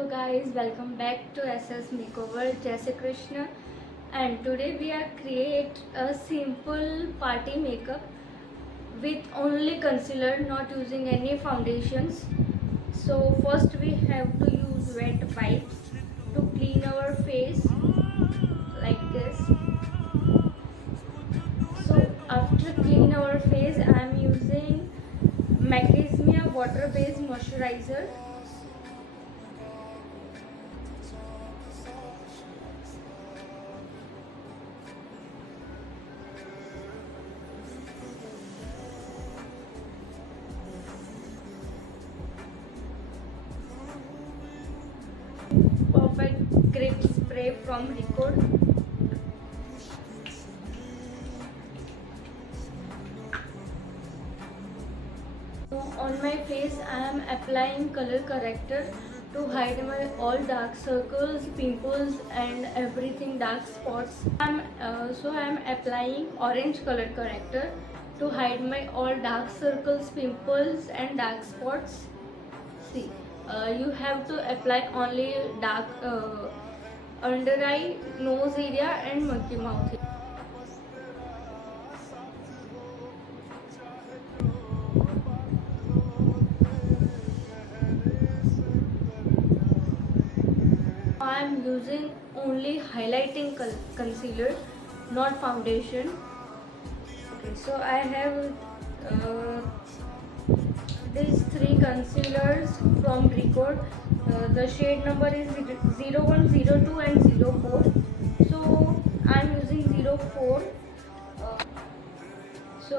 Hello guys, welcome back to SS Makeover. Jai Shri Krishna. And today we are create a simple party makeup with only concealer, not using any foundations. So first we have to use wet wipes to clean our face like this. So after clean our face, I am using Macadamia water-based moisturizer. Perfect grip spray from Record. On my face I am applying color corrector to hide my all dark circles, pimples and everything dark spots. I am applying orange color corrector to hide my all dark circles, pimples and dark spots. See, you have to apply only dark under eye, nose area and monkey mouth. I am using only highlighting concealer, not foundation. Okay, so I have these three concealers from Record. The shade number is 01, 02 and 04. So I am using 04. So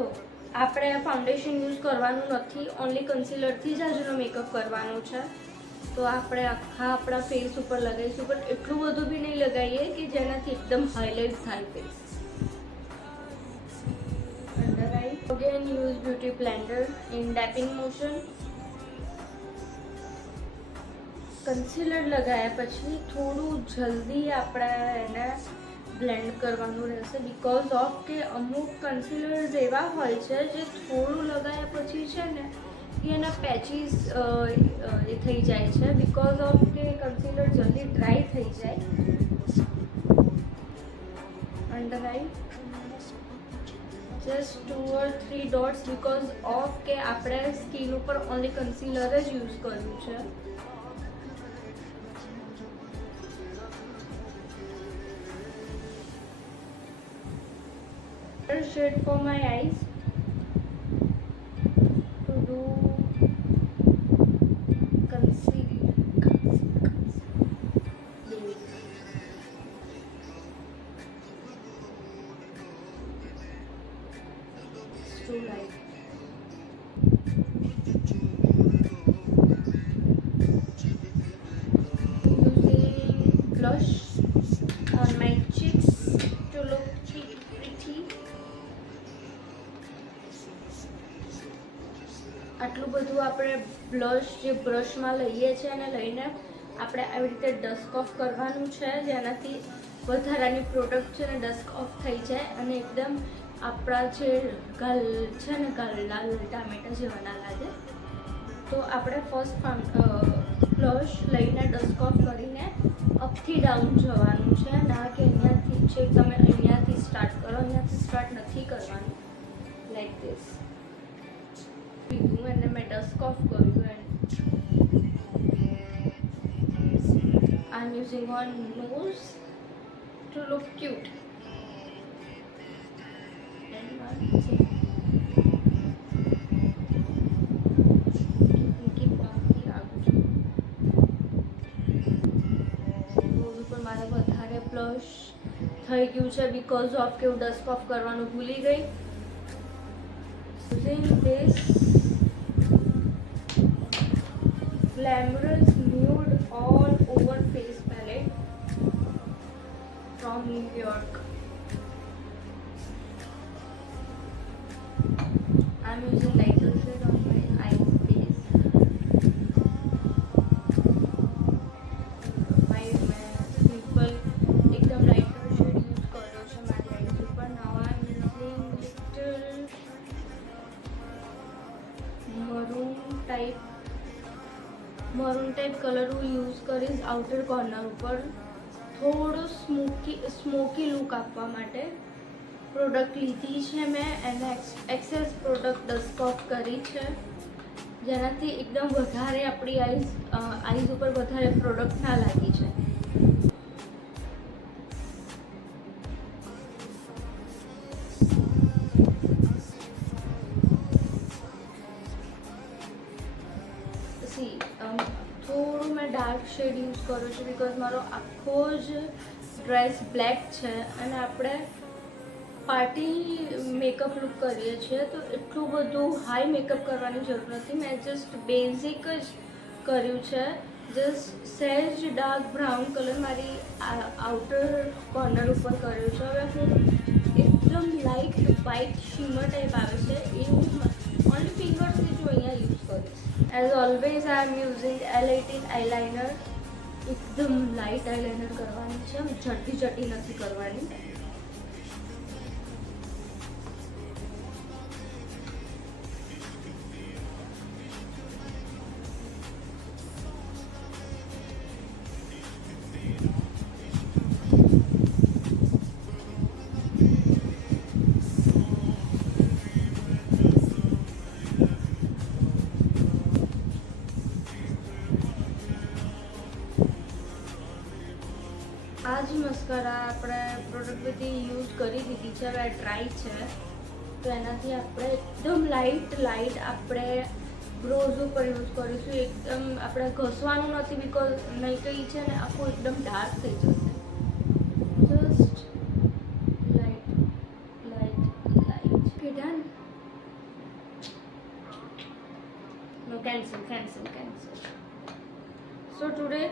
આપણે foundation use કરવાનું નથી, ઓનલી કન્સીલરથી જ આજનો મેકઅપ કરવાનો છે. તો આપણે આખા આપણા ફેસ ઉપર લગાવીશું, પણ એટલું બધું બી નહીં લગાવીએ કે જેનાથી એકદમ હાઇલાઇટ થાય face. Under eye again use beauty blender in dabbing motion. Concealer લગાવ્યા પછી થોડું જલ્દી આપણે એને બ્લેન્ડ કરવાનું રહેશે, બિકોઝ ઓફ કે અમુક કન્સીલર્સ એવા હોય છે જે થોડું લગાવ્યા પછી છે ને એના પેચીસ એ થઈ જાય છે, બિકોઝ ઓફ કે કન્સીલર જલ્દી ડ્રાય થઈ જાય. અંડર આઈ જસ્ટ 2 or 3 ડોટ્સ, બિકોઝ ઓફ કે આપણે સ્કિન ઉપર ઓનલી કન્સીલર જ યુઝ કર્યું છે. Shade for my eyes to do conceal. It's too light. Using blush on my cheeks to look pretty. આટલું બધું આપણે બ્લશ જે બ્રશમાં લઈએ છીએ અને લઈને આપણે આવી રીતે ડસ્ક ઓફ કરવાનું છે, જેનાથી વધારાની પ્રોડક્ટ છે ને ડસ્ક ઓફ થઈ જાય અને એકદમ આપણા જે ગાલ છે ને ગાલ લાલ ટામેટા જેવા ના લાગે. તો આપણે ફર્સ્ટ બ્લશ લઈને ડસ્ક ઓફ કરીને અપથી ડાઉન જવાનું છે, ના કે અહીંયાથી છે તમે અહીંયાથી સ્ટાર્ટ કરો, અહીંયાથી સ્ટાર્ટ નથી કરવાનું. લાઈક ધીસ અને મેં ડસ્ક ઓફ કર્યું and I am using on nose to look cute. મારે વધારે બ્લશ થઈ ગયું છે, બિકોઝ ઓફ કે હું ડસ્ક ઓફ કરવાનું ભૂલી ગઈ. Using this glamorous nude all over face palette from New York. I'm using lighter shade on my eyes base. My simple एकदम lighter shade use કર્યો છે મારી eyes ઉપર. Now I'm using little maroon type use કરીશ outer corner ઉપર થોડું smoky look આપવા માટે પ્રોડક્ટ લીધી છે મેં, એને એક્સેસ પ્રોડક્ટ ડસ્ક ઓફ કરી છે, જેનાથી એકદમ વધારે આપણી આઈઝ ઉપર વધારે પ્રોડક્ટ ના લાગી છે. થોડું મેં ડાર્ક શેડ યુઝ કરું છું બિકોઝ મારો આખો જ ડ્રેસ બ્લેક છે અને આપણે પાર્ટી મેકઅપ લુક કરીએ છીએ, તો એટલું બધું હાઈ મેકઅપ કરવાની જરૂર નથી. મેં જસ્ટ બેઝિક જ કર્યું છે, જસ્ટ સહેજ ડાર્ક બ્રાઉન કલર મારી આઉટર કોર્નર ઉપર કર્યું છે. હવે હું એકદમ લાઇટ વ્હાઇટ શીમર ટાઈપ આવે છે એ હું ઓનલી ફિંગર્સથી જો અહીંયા યુઝ કરીશ. As always I am using L18 eyeliner. એકદમ લાઇટ આઈલાઇનર કરવાની છે, જટી નથી કરવાની. આ જ મસ્કરા આપણે પ્રોડક્ટ બધી યુઝ કરી દીધી છે, હવે ડ્રાય છે, તો એનાથી આપણે એકદમ લાઇટ આપણે બ્રોઝ ઉપર યુઝ કરીશું. એકદમ આપણે ઘસવાનું નથી બિકોઝ નહીં તો એ છે ને આખું એકદમ ડાર્ક થઈ જશે. Just light. Okay, done. No, cancel. So today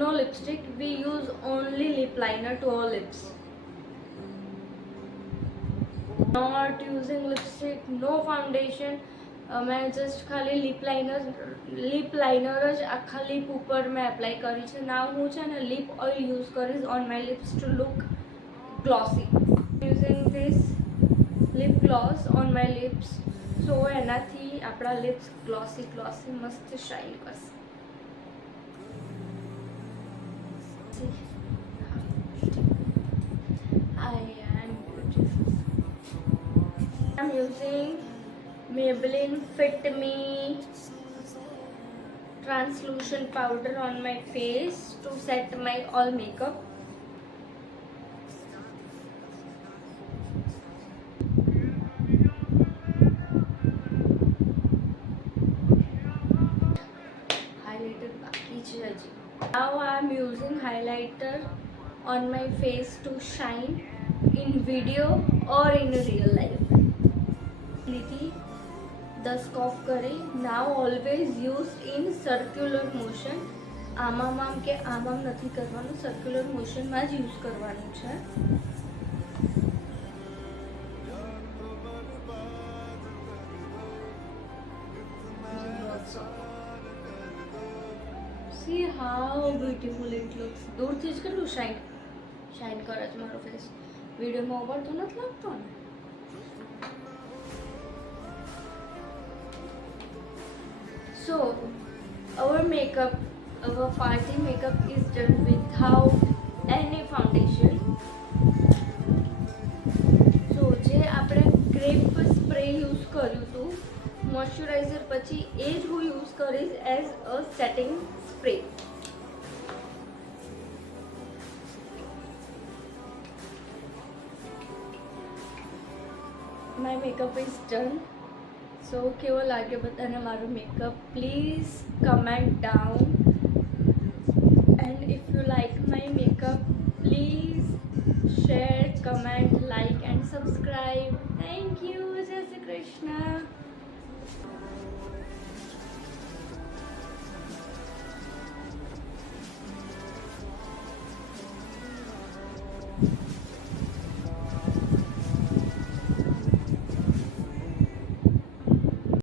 no lipstick, we use only lip liner to our lips. Not using lipstick, no foundation. मैं जस्ट खाली लिप लाइनर જ આખા લિપ ઉપર મેં એપ્લાય કરી છે. નાવ હું છે ને લિપ ઓઇલ યુઝ કરીશ on my lips to look glossy. Using this lip gloss on my lips, so એનાથી આપણા લિપ્સ ગ્લોસી મસ્ત શાઇન કરશે. I am beautiful. I'm using Maybelline Fit Me translucent powder on my face to set my all makeup. Highlighter baki chhe haji. Now I am using highlighter on my face to shine in video or in real life. લીધી dust off કરી. Now always use in circular motion. આમ કે આમ નથી કરવાનું, સર્ક્યુલર મોશનમાં જ યુઝ કરવાનું છે. See how beautiful it looks. દૂરથી જ કેટલું શાઇન કરે છે મારો ફેસ. વિડીયોમાં ઓવર તો નથી લાગતો ને? So our party makeup is done without any foundation. So જે આપણે ગ્રેપ સ્પ્રે યુઝ કર્યું હતું મોઇશ્ચરાઇઝર, પછી એ જ હું યુઝ કરીશ as a setting spray. My makeup is done. So કેવો લાગે બધાને મારો makeup? Please comment down. And if you like my makeup, please share, comment, like and subscribe. Thank you. Jai Shri કૃષ્ણ.